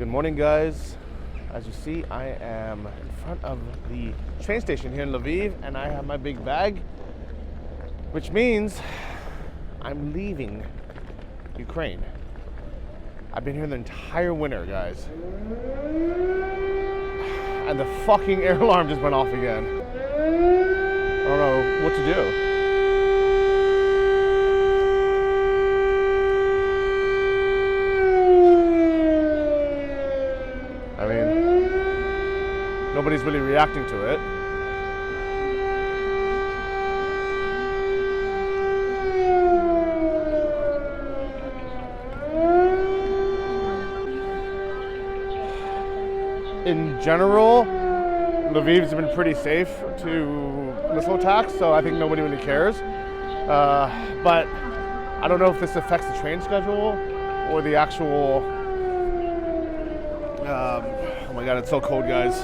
Good morning, guys. As you see, I am in front of the train station here in Lviv, and I have my big bag, which means I'm leaving Ukraine. I've been here the entire winter, guys. And the fucking air alarm just went off again. I don't know what to do. I mean, nobody's really reacting to it. In general, Lviv's been pretty safe to missile attacks, so I think nobody really cares. But I don't know if this affects the train schedule or the actual. Oh my god, it's so cold, guys.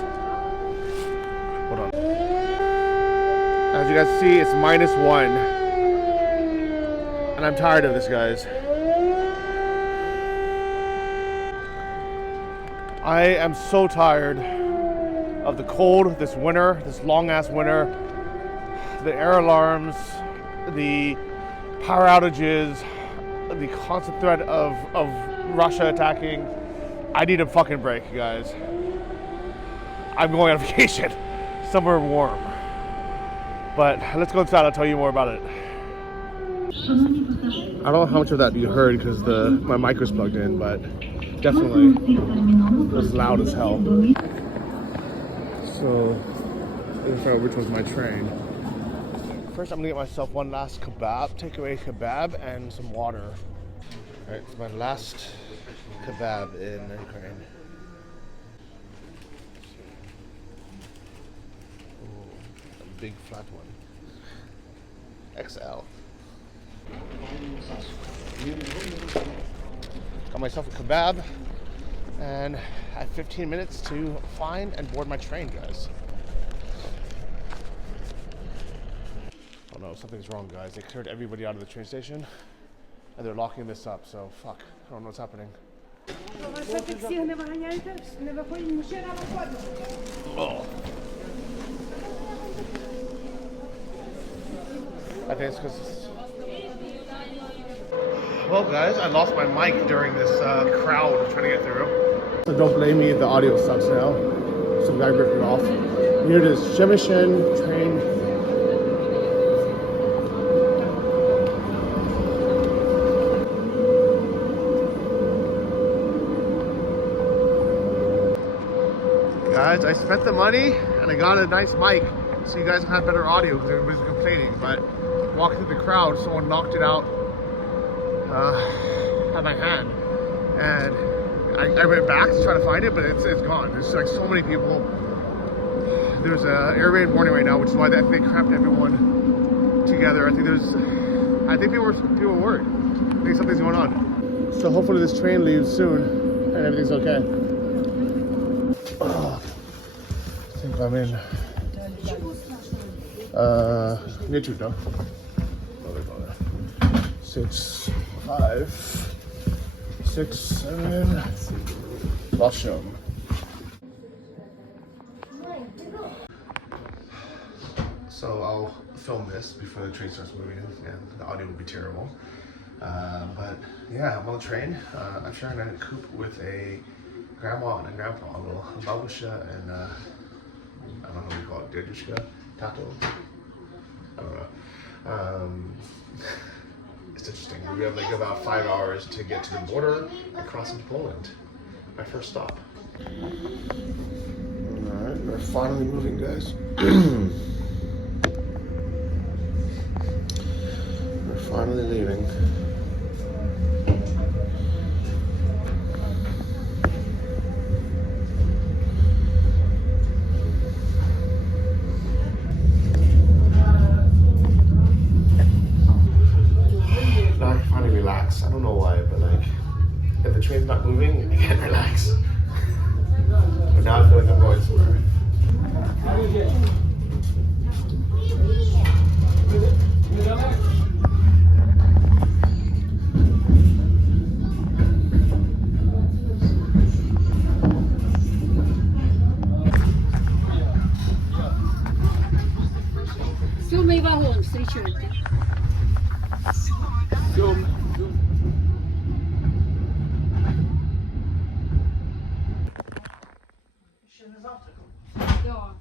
Hold on. As you guys see, it's -1. And I'm tired of this, guys. I am so tired of the cold, this winter, this long-ass winter, the air alarms, the power outages, the constant threat of Russia attacking. I need a fucking break, guys. I'm going on vacation, somewhere warm. But let's go inside, I'll tell you more about it. I don't know how much of that you heard because my mic was plugged in, but definitely it was loud as hell. So, let's figure out which one's my train. First, I'm gonna get myself one last kebab, takeaway kebab, and some water. All right, it's my last kebab in Ukraine. Ooh, a big flat one. XL. Got myself a kebab, and I have 15 minutes to find and board my train, guys. Oh no, something's wrong, guys. They cleared everybody out of the train station, and they're locking this up, so fuck. I don't know what's happening. Oh. I think it's because well, guys, I lost my mic during this crowd trying to get through. So don't blame me if the audio sucks now. Some guy ripped it off. Here it is, Przemyśl train. Guys, I spent the money and I got a nice mic so you guys can have better audio because everybody's complaining. But walking through the crowd, someone knocked it out at my hand, and I went back to try to find it, but it's gone. There's like so many people. There's a air raid warning right now, which is why they cramped everyone together. I think people were worried. I think something's going on. So hopefully this train leaves soon and everything's okay. I think I'm in near Tudo. 6, 5, 6, 7, Lasham. So I'll film this before the train starts moving, and the audio will be terrible. But yeah, I'm on the train. I'm sharing a coupe with a grandma and a grandpa, a little babusha and I don't know how we call it, dedushka, tato. I don't know. It's interesting. We have like about 5 hours to get to the border and cross into Poland. My first stop. Alright, we're finally moving, guys. We're finally leaving. Relax. I don't know why, but like, if the train's not moving, I can't relax. But now I feel like I'm going somewhere. Встречайте. Film. Да.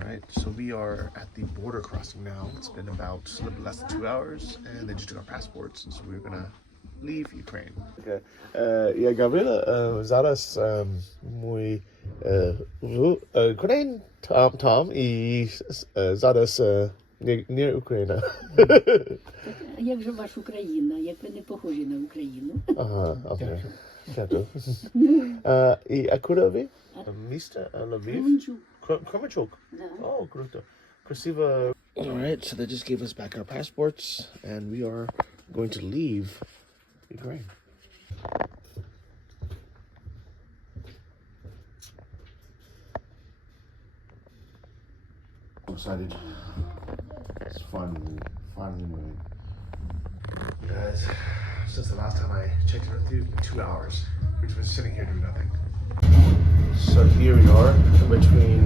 Alright, so we are at the border crossing now. It's been about a little bit less than 2 hours, and they just took our passports, so we're gonna leave Ukraine. Okay. Я говорила, зараз мой Ukraine там и зараз не Україна. Як же ваша Україна? Як ви не похожі на Україну? Ага, окей. Дякую. И откуда ви? Місто Lviv? Kremenchuk. Oh, круто. Красиво. Alright, so they just gave us back our passports, and we are going to leave Ukraine. I'm excited. It's finally moving. Guys, since the last time I checked in with you, it's been 2 hours. We've been sitting here doing nothing. So here we are between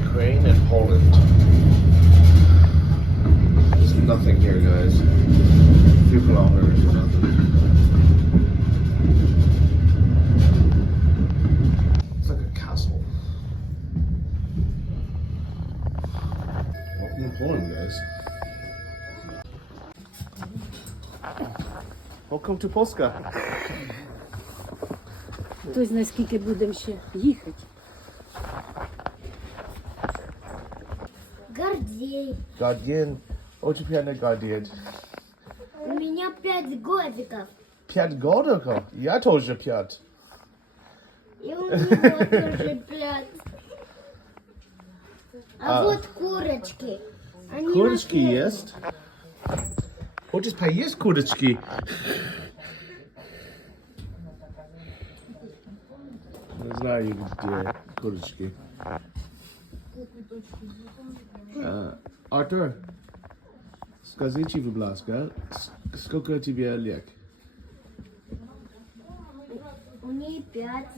Ukraine and Poland. There's nothing here, guys. A few kilometers or nothing. It's like a castle. Welcome to Poland, guys. Welcome to Polska. Хтось знає, скільки будемо ще їхати. Гордей. Guardian. Очень приятно, Guardian. У меня 5 годиков. 5 годиков? Я тоже 5. И у него тоже 5. А вот курочки. Они Курочки на есть? Хочешь поесть курочки? Не знаю, где курочки. Артур, скажите, будь ласка, сколько тебе лет? У нее 5.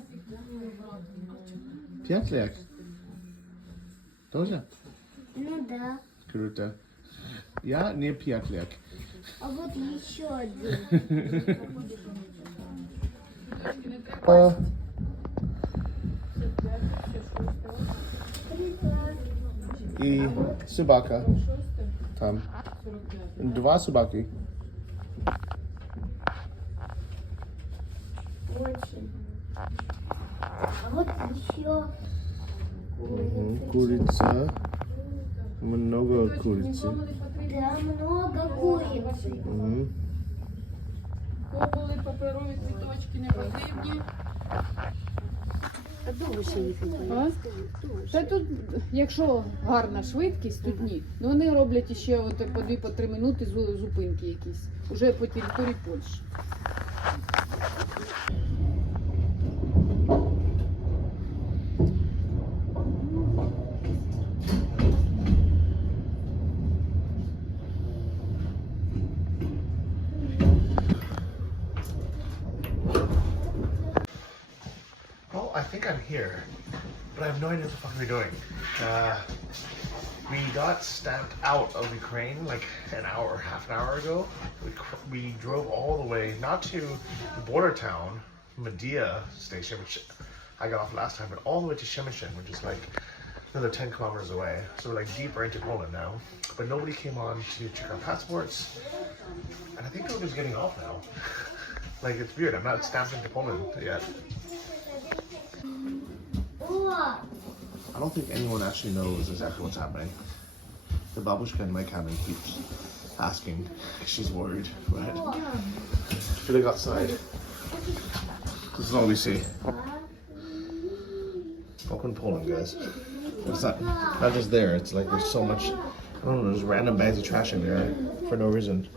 5 лет? Тоже? Ну да. Круто. Я не 5 лет. А вот еще один. И собака. Там. 2 собаки. Очень. А вот еще. Курица. Много курицы. Да, много куриц. Були паперові квіточки негативні. А довго ще їхати? А? Та тут, якщо гарна швидкість, тут ні. Ну вони роблять ще от по 2-3 минути зупинки якісь. Уже по території Польщі. Well, I think I'm here, but I have no idea what the fuck we're doing. We got stamped out of Ukraine like half an hour ago. We drove all the way, not to the border town, Medea station, which I got off last time, but all the way to Przemyśl, which is like another 10 kilometers away. So we're like deeper into Poland now. But nobody came on to check our passports. And I think we're just getting off now. Like, it's weird. I'm not stamped into Poland yet. I don't think anyone actually knows exactly what's happening. The babushka in my cabin keeps asking. She's worried, right? We look outside. This is all we see. Welcome to Poland, guys. It's not just there. It's like there's so much. I don't know. There's random bags of trash in there for no reason.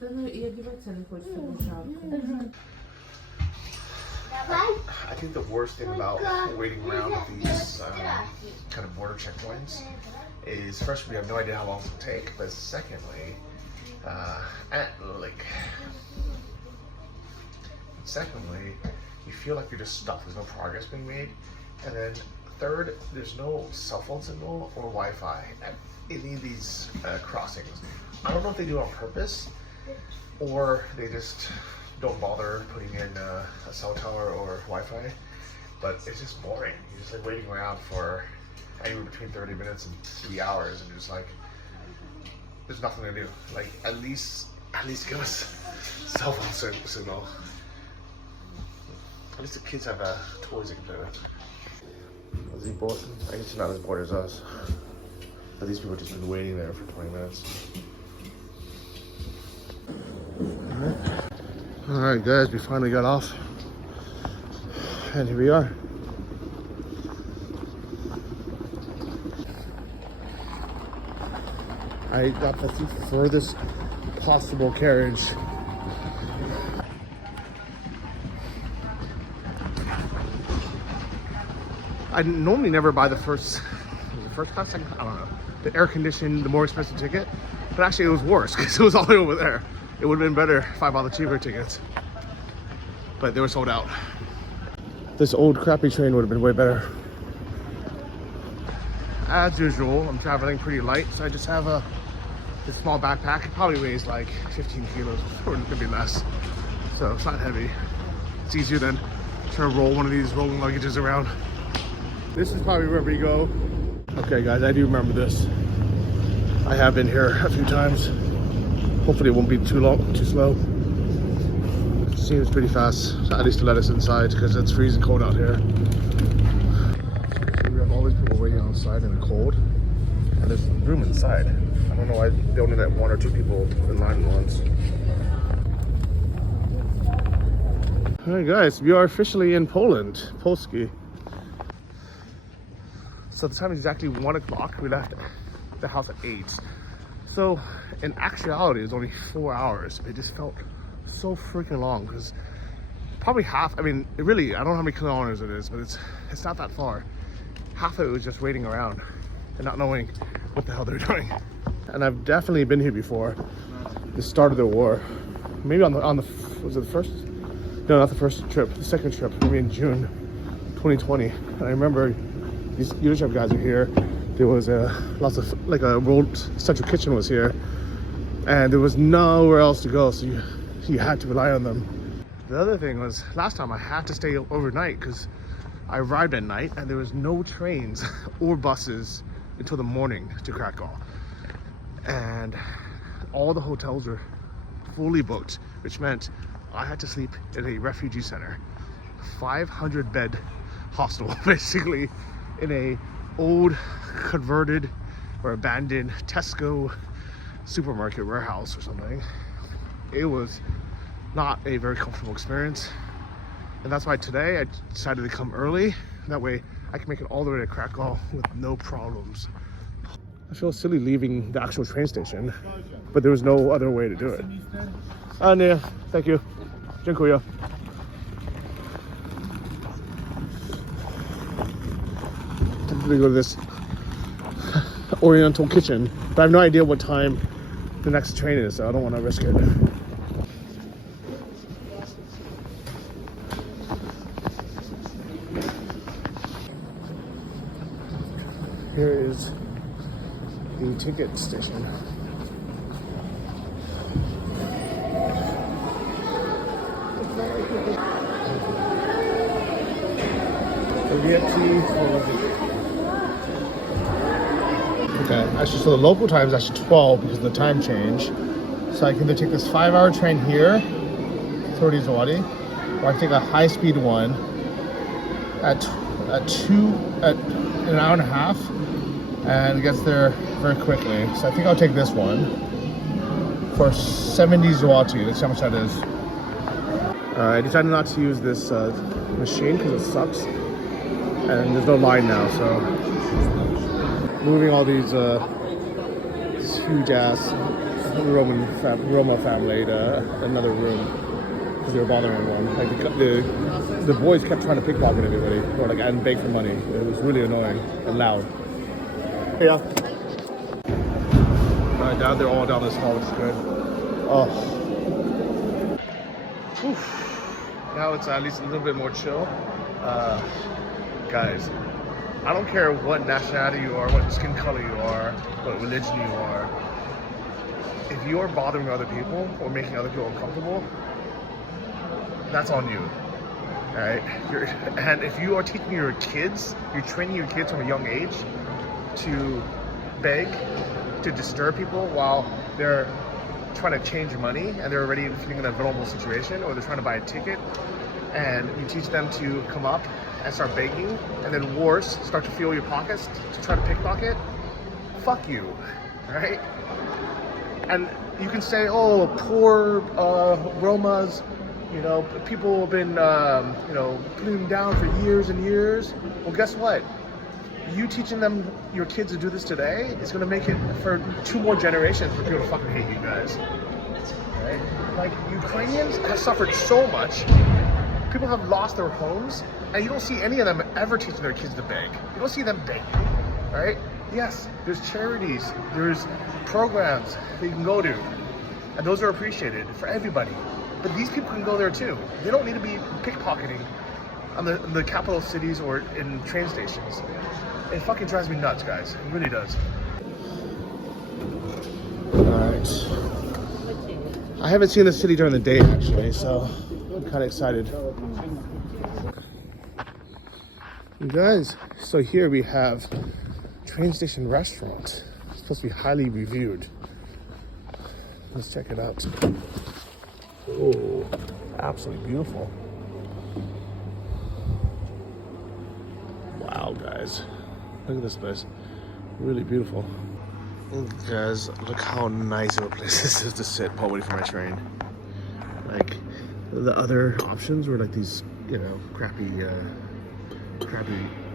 Та ну і одягатися не хочеться жарко. I think the worst thing about waiting around at these kind of border checkpoints is, first, we have no idea how long it will take, but secondly, Secondly, you feel like you're just stuck. There's no progress being made. And then third, there's no cell phone signal or Wi-Fi at any of these crossings. I don't know if they do it on purpose or they just don't bother putting in a cell tower or Wi-Fi, but it's just boring. You're just like waiting around for anywhere between 30 minutes and 3 hours, and you're just like, there's nothing to do. Like, at least give us cell phone signal. At least the kids have toys they can play with. Is he bored? I guess he's not as bored as us. But these people have just been waiting there for 20 minutes. Alright guys, we finally got off. And here we are. I got the furthest possible carriage. I normally never buy the first class, second class? I don't know. The air conditioned, the more expensive ticket. But actually it was worse because it was all the way over there. It would have been better if I bought the cheaper tickets. But they were sold out. This old crappy train would have been way better. As usual, I'm traveling pretty light, so I just have this small backpack. It probably weighs like 15 kilos, or maybe less. So it's not heavy. It's easier than trying to roll one of these rolling luggages around. This is probably where we go. Okay guys, I do remember this. I have been here a few times. Hopefully it won't be too slow. It seems pretty fast, at least to let us inside because it's freezing cold out here. So we have all these people waiting outside in the cold, and there's room inside. I don't know why they only let 1 or 2 people in line at once. Alright guys, we are officially in Poland, Polski. So the time is exactly 1 o'clock. We left the house at 8. So in actuality, it was only 4 hours. It just felt so freaking long because probably half, I mean, it really, I don't know how many kilometers it is, but it's not that far. Half of it was just waiting around and not knowing what the hell they're doing. And I've definitely been here before. The start of the war. Maybe on the was it the first? No, not the first trip, the second trip, maybe in June 2020. And I remember these leadership guys are here. There was lots of, like a world central kitchen was here, and there was nowhere else to go, so you had to rely on them. The other thing was, last time I had to stay overnight because I arrived at night and there was no trains or buses until the morning to Krakow. And all the hotels were fully booked, which meant I had to sleep in a refugee center. 500 bed hostel, basically, in a old converted or abandoned Tesco supermarket warehouse or something. It was not a very comfortable experience, and that's why today I decided to come early. That way I can make it all the way to Krakow with no problems. I feel silly leaving the actual train station, but there was no other way to do it. Nie, thank you. Dziękuję. To go to this Oriental kitchen, but I have no idea what time the next train is, so I don't want to risk it. Here is the ticket station. Okay, actually, so the local time is actually 12 because of the time change. So I can either take this 5-hour train here, 30 zloty, or I can take a high-speed one at an hour and a half, and it gets there very quickly. So I think I'll take this one for 70 zloty. That's how much that is. I decided not to use this machine because it sucks, and there's no line now, so moving all these this huge ass Roma family to another room because they were bothering one. Like the boys kept trying to pickpocket everybody, or like and beg for money. It was really annoying and loud. Yeah. Alright, now they're all down this hall, which is good. Oh. Oof. Now it's at least a little bit more chill. Guys, I don't care what nationality you are, what skin color you are, what religion you are. If you are bothering other people or making other people uncomfortable, that's on you. All right? And if you are teaching your kids, you're training your kids from a young age to beg, to disturb people while they're trying to change money and they're already feeling in a vulnerable situation, or they're trying to buy a ticket, and you teach them to come up and start begging, and then worse, start to feel your pockets to try to pickpocket, fuck you, right? And you can say, oh, poor Romas, you know, people have been, you know, putting them down for years and years. Well, guess what? You teaching them, your kids, to do this today is gonna make it for 2 more generations for people to fucking hate you guys. Right? Like, Ukrainians have suffered so much. People have lost their homes, and you don't see any of them ever teaching their kids to beg. You don't see them begging, right? Yes, there's charities, there's programs that you can go to, and those are appreciated for everybody. But these people can go there too. They don't need to be pickpocketing on the capital cities or in train stations. It fucking drives me nuts, guys. It really does. Alright. I haven't seen the city during the day, actually, so I'm kind of excited. You guys, so here we have train station restaurant. It's supposed to be highly reviewed. Let's check it out. Oh, absolutely beautiful. Wow, guys. Look at this place. Really beautiful. Guys, look how nice of a place this is to sit while waiting for my train. Like, the other options were like these, you know, crappy,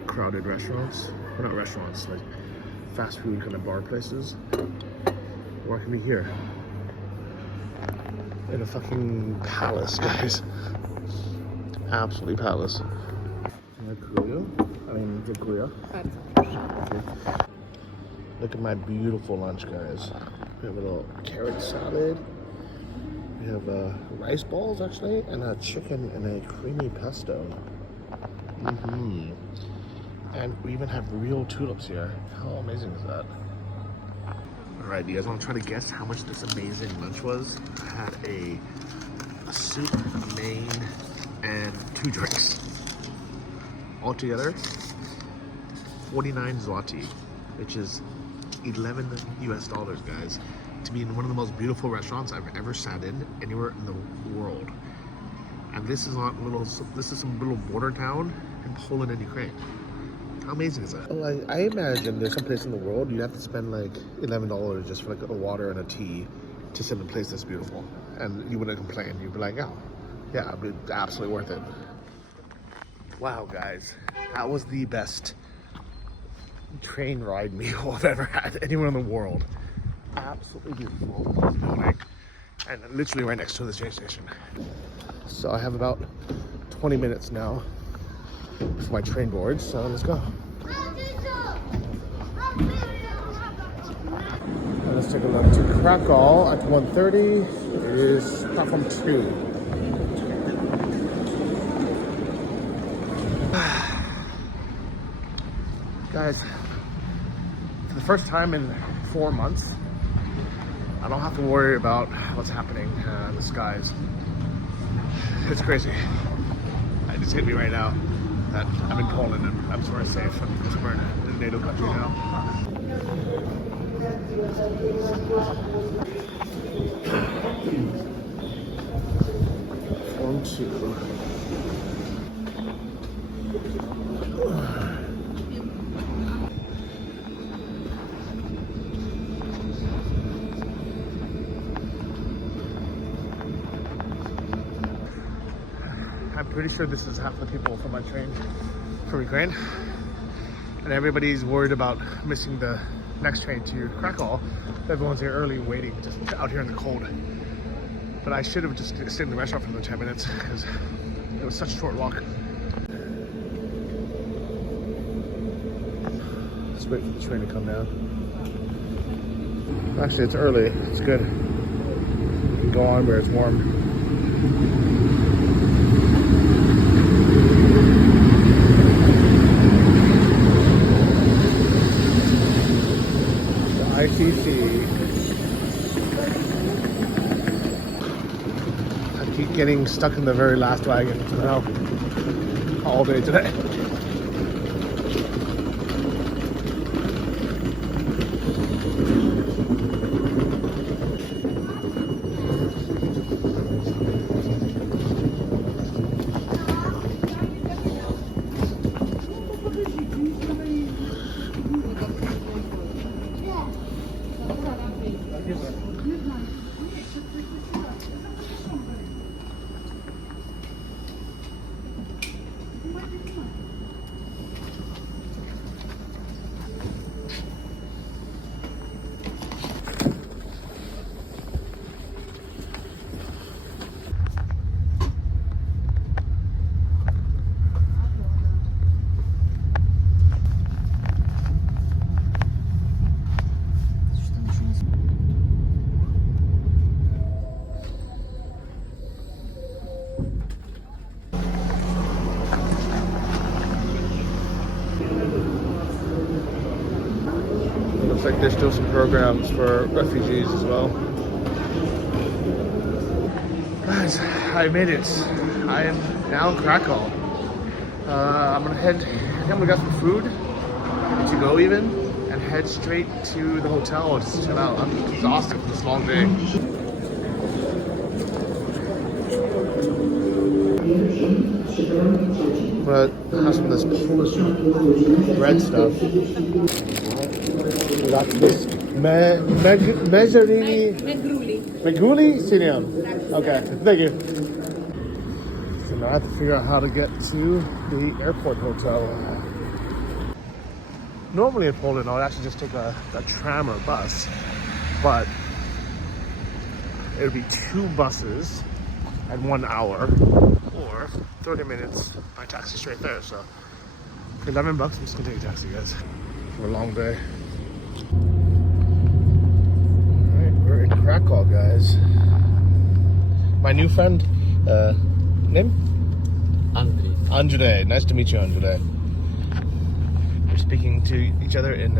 crowded restaurants. Well, not restaurants, like fast food kind of bar places. Or I can be here. In a fucking palace, guys. Absolutely palace. Look at my beautiful lunch, guys. We have a little carrot salad. We have rice balls, actually, and a chicken and a creamy pesto. And we even have real tulips here. How amazing is that? Alright, do you guys want to try to guess how much this amazing lunch was? I had a soup, a main, and 2 drinks. Altogether, 49 zloty, which is $11 US, guys, to be in one of the most beautiful restaurants I've ever sat in anywhere in the world. And this is some little border town in Poland and Ukraine. How amazing is that? Oh, I imagine there's some place in the world you'd have to spend like $11 just for like a water and a tea to sit in a place that's beautiful, and you wouldn't complain. You'd be like, oh, yeah, it'd be absolutely worth it. Wow, guys, that was the best train ride meal I've ever had anywhere in the world. Absolutely beautiful building, and literally right next to the train station. So I have about 20 minutes now for my train board, so let's go. Let's take a look to Krakow at 1:30. It is platform 2. Guys, for the first time in 4 months, I don't have to worry about what's happening in the skies. It's crazy. It just hit me right now that I'm in Poland and I'm sort of safe. We're in a NATO country now. Form 2. I'm pretty sure this is half the people from my train from Ukraine, and everybody's worried about missing the next train to Krakow. Everyone's here early waiting, just out here in the cold. But I should have just stayed in the restaurant for another 10 minutes because it was such a short walk. Just wait for the train to come down. Actually, it's early. It's good. You can go on where it's warm. TC. I keep getting stuck in the very last wagon somehow all day today. Looks like there's still some programs for refugees as well. Guys, I made it. I am now in Krakow. I'm gonna head, I think I'm gonna get some food, to go even, and head straight to the hotel to chill out. I'm exhausted from this long day. But I have some of this Polish bread stuff. We got this Meguli Siniam. Okay, thank you. So now I have to figure out how to get to the airport hotel. Normally in Poland, I'll actually just take a tram or a bus, but it would be 2 buses and 1 hour, or 30 minutes by taxi straight there. So for $11, I'm just gonna take a taxi, guys, for a long day. Alright, we're in Krakow, guys. My new friend, name? Andrzej. Nice to meet you, Andrzej. We're speaking to each other in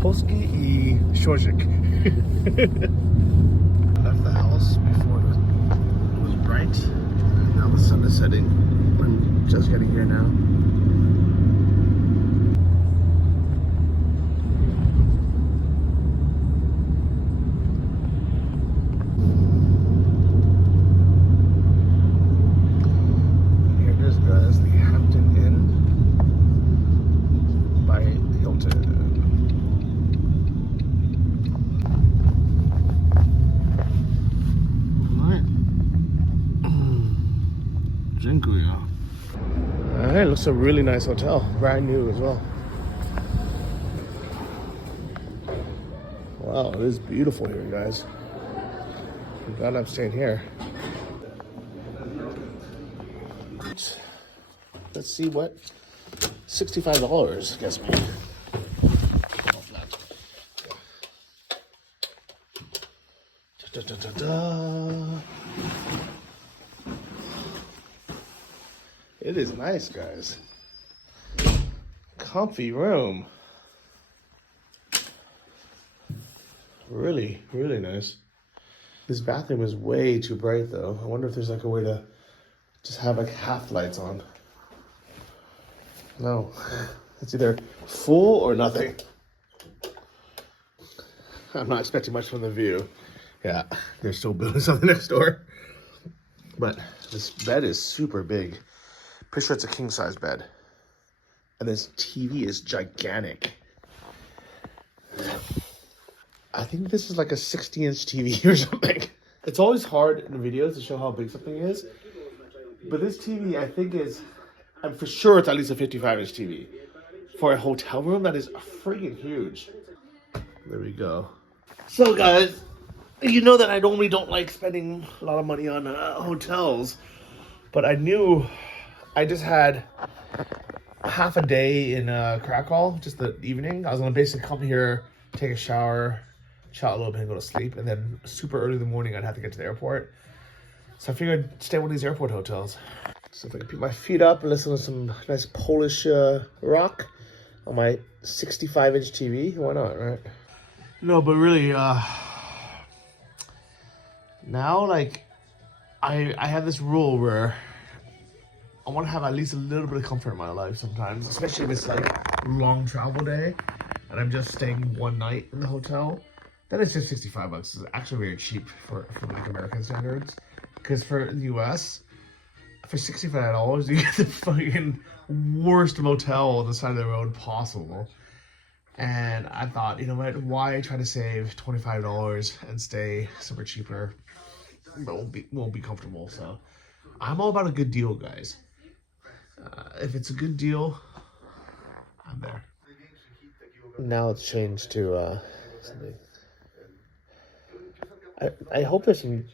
Polski I Szorzik. Left the house before it was bright. Now the sun is setting. I'm just getting here now. Alright, looks a really nice hotel. Brand new as well. Wow, it is beautiful here, guys. I'm glad I'm staying here. Let's see what $65 gets me. Da, da, da, da. It is nice, guys. Comfy room. Really, really nice. This bathroom is way too bright though. I wonder if there's like a way to just have like half lights on. No, it's either full or nothing. I'm not expecting much from the view. Yeah, they're still building something next door. But this bed is super big. Pretty sure it's a king-size bed. And this TV is gigantic. I think this is like a 60-inch TV or something. It's always hard in videos to show how big something is. But this TV, I think I'm for sure it's at least a 55-inch TV. For a hotel room, that is freaking huge. There we go. So guys, you know that I normally don't like spending a lot of money on hotels. But I knew I just had half a day in Krakow, just the evening. I was gonna basically come here, take a shower, chat a little bit and go to sleep. And then super early in the morning, I'd have to get to the airport. So I figured I'd stay at one of these airport hotels. So if I can put my feet up and listen to some nice Polish rock on my 65-inch TV, why not, right? No, but really, now like I have this rule where I want to have at least a little bit of comfort in my life sometimes, especially if it's like a long travel day and I'm just staying one night in the hotel. Then it's just $65. It's actually very cheap for like American standards. Because for the US, for $65, you get the fucking worst motel on the side of the road possible. And I thought, you know what, why try to save $25 and stay somewhere cheaper, but won't be comfortable. So I'm all about a good deal, guys. If it's a good deal, I'm there. Now it's changed to something. I hope there's some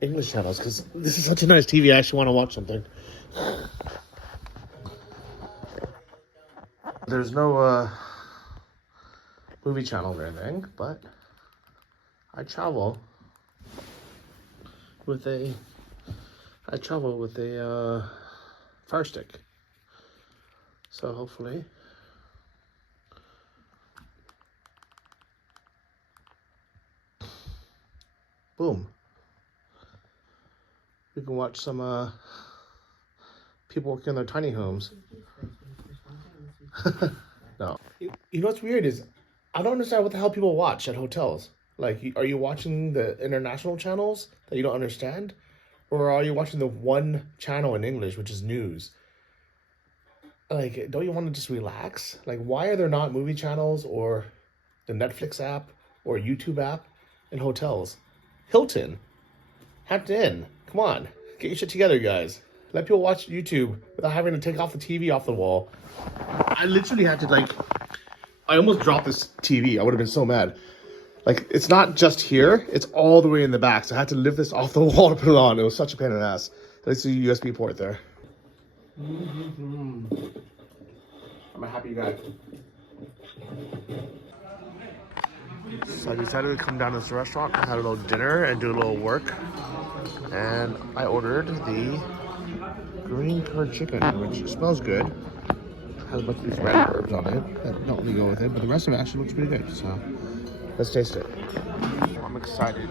English channels, because this is such a nice TV. I actually want to watch something. There's no movie channel or anything, but I travel with a Fire Stick. So hopefully boom, we can watch some people working in their tiny homes. No. You know what's weird is I don't understand what the hell people watch at hotels. Like, are you watching the international channels that you don't understand? Or are you watching the one channel in English, which is news? Like, don't you want to just relax? Like, why are there not movie channels or the Netflix app or YouTube app in hotels? Hilton, Hampton Inn, come on, get your shit together, guys. Let people watch YouTube without having to take off the TV off the wall. I literally had to, like, I almost dropped this TV. I would have been so mad. Like, it's not just here, it's all the way in the back. So I had to lift this off the wall to put it on. It was such a pain in the ass. Let's see a USB port there. I'm a happy guy. So I decided to come down to this restaurant. I had a little dinner and do a little work. And I ordered the green curd chicken, which smells good. Has a bunch of these red herbs on it that don't really go with it, but the rest of it actually looks pretty good. So let's taste it. I'm excited.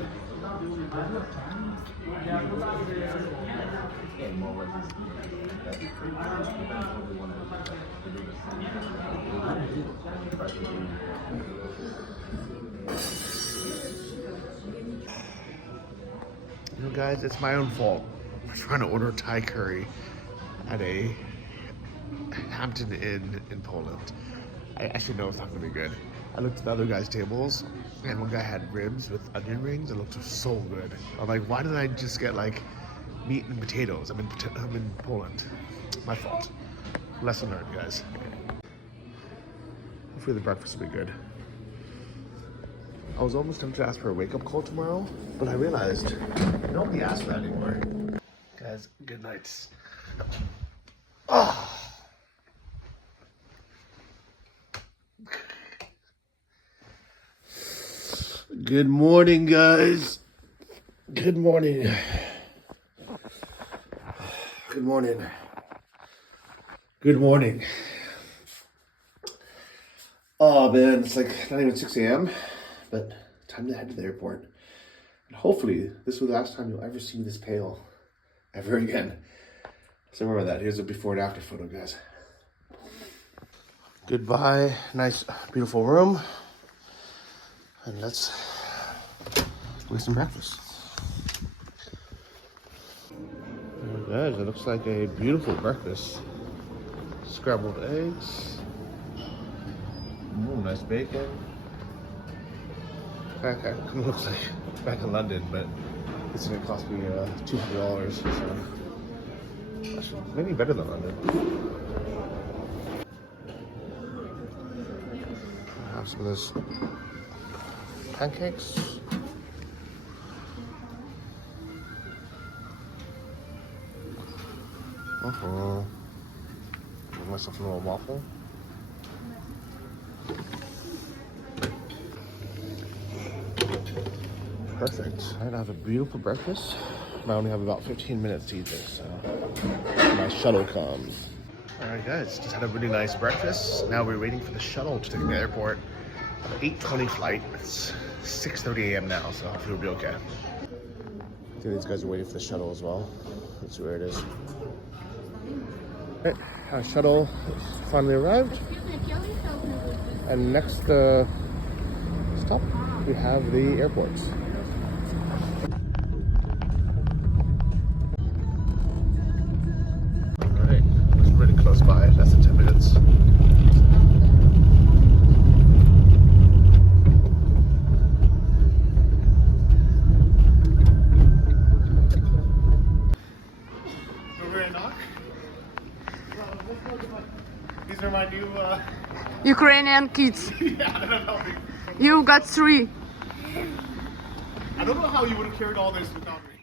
You know, guys, it's my own fault for trying to order Thai curry at a Hampton Inn in Poland. I actually know it's not gonna be good. I looked at the other guy's tables, and one guy had ribs with onion rings. It looked so good. I'm like, why didn't I just get like meat and potatoes? I'm in Poland. My fault. Lesson learned, guys. Hopefully the breakfast will be good. I was almost tempted to ask for a wake-up call tomorrow, but I realized nobody asks for that anymore. Guys, good nights. Oh. Good morning, guys. Good morning. Good morning. Good morning. Oh man, it's like not even 6 a.m., but time to head to the airport. And hopefully this will be the last time you'll ever see me this pale ever again. So remember that. Here's a before and after photo, guys. Goodbye. Nice, beautiful room. And let's go get some breakfast. Guys, it looks like a beautiful breakfast. Scrambled eggs. Ooh, nice bacon. Kind of looks like back in London, but it's gonna cost me $200. So actually, maybe better than London. I have some of this pancakes. Give myself a little waffle. Perfect. I have a beautiful breakfast. I only have about 15 minutes to eat this, so my shuttle comes. All right, guys, just had a really nice breakfast. Now we're waiting for the shuttle to take me to the airport. 8:20 flight. It's 6:30 a.m. now, so hopefully we'll be okay. I think these guys are waiting for the shuttle as well. Let's see where it is. Right, our shuttle finally arrived. And next stop, we have the airports. Alright, it's really close by, less than 10 minutes. These are my new Ukrainian kids. yeah, I don't know. You got 3. I don't know how you would have carried all this without me.